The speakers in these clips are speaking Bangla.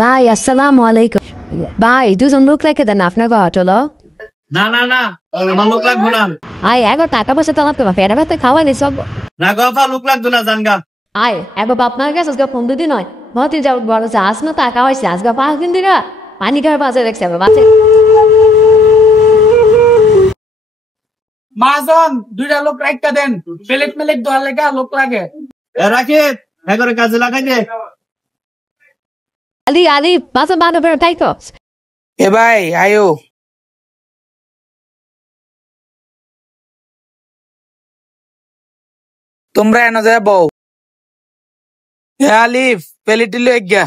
ভাই আসসালামু আলাইকুম। ভাই দুজন লোক রেখে দেন আপনার ঘর হলো। না না না আমার লোক লাগবো না। আয় এগো টাকা পয়সা তো আমার ফেরা ফেতে খাওয়াই নি সব। না গফা লোক লাগতো না জানগা। আয় এবার আপনার কাছে আজকে 15 দিন হয় ভর্তি যাও বড় আজ না টাকা হয়েছে আজকে 5 দিন দিরা পানি খাওয়ার বাজে দেখছে বাজে মাজন দুইটা লোক রাখতে দেন প্লেট মেলেট দেওয়ার লেগে লোক লাগে রাখি এগারে কাজে লাগাই দে। আলি আলি বাজে বানো বের তাইতো এ ভাই আয়ো তোমরা এনে যাব আলিফ প্লেট লই গিয়া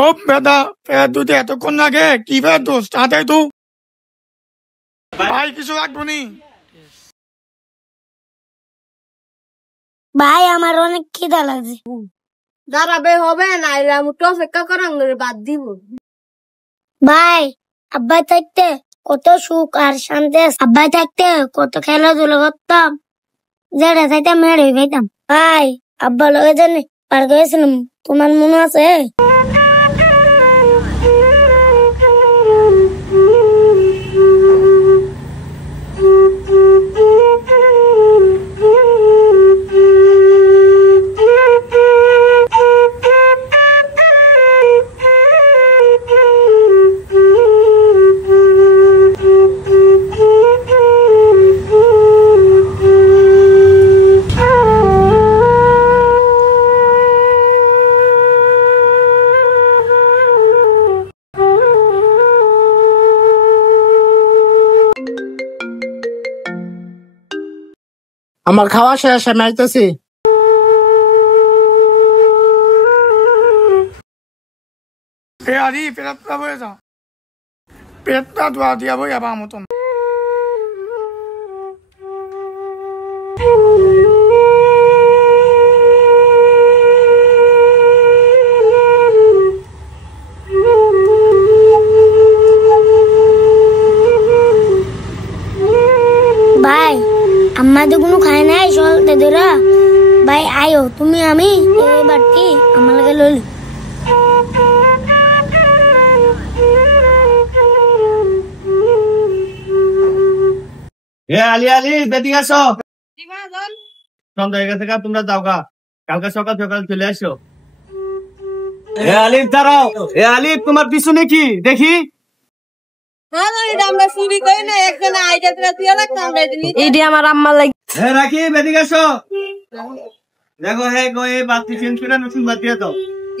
ও বেদা ফের দুধে এতক্ষণ লাগে কি ফের দোষ তাড়াতাড়ি তো ভাই কিছু রাখবো নি ভাই আমার অনেক খিদা লাগছে দাঁড়াবে হবে না আমি তো অপেক্ষা করার বাদ দিব ভাই আব্বা থাকতে কত সুখ আর শান্তি আব্বা থাকতে কত খেলাধুলা করতাম যেটা চাইতাম মেরে খাইতাম ভাই আব্বা লগে জানি পার গেছিলাম তোমার মনে আছে আমার খাওয়া শেষ আমি আইতেছি পেটটা বয়ে যা পেটটা ধোয়া দিয়া বই আবার মতন ভাই আম্মা তো কোনো খায় নাই চলতে ধরা ভাই আয়ো তুমি আমি বাড়তি আমার লাগে লইলি এ আলি আলি বেদিকে আসো। সন্ধ্যা হয়ে গেছে তোমরা যাও গা কালকে সকাল সকাল চলে আসো। এ আলিফ দাঁড়াও। এ আলিফ তোমার পিছনে কি দেখি আমার আম্মা লাগে হে রাখি বেদিকে আসো। দেখো হে গো এই বাতি চেঞ্জ করে নতুন বাতি দাও।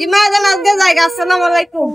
ইমাদান আজকে জায়গা আসসালামু আলাইকুম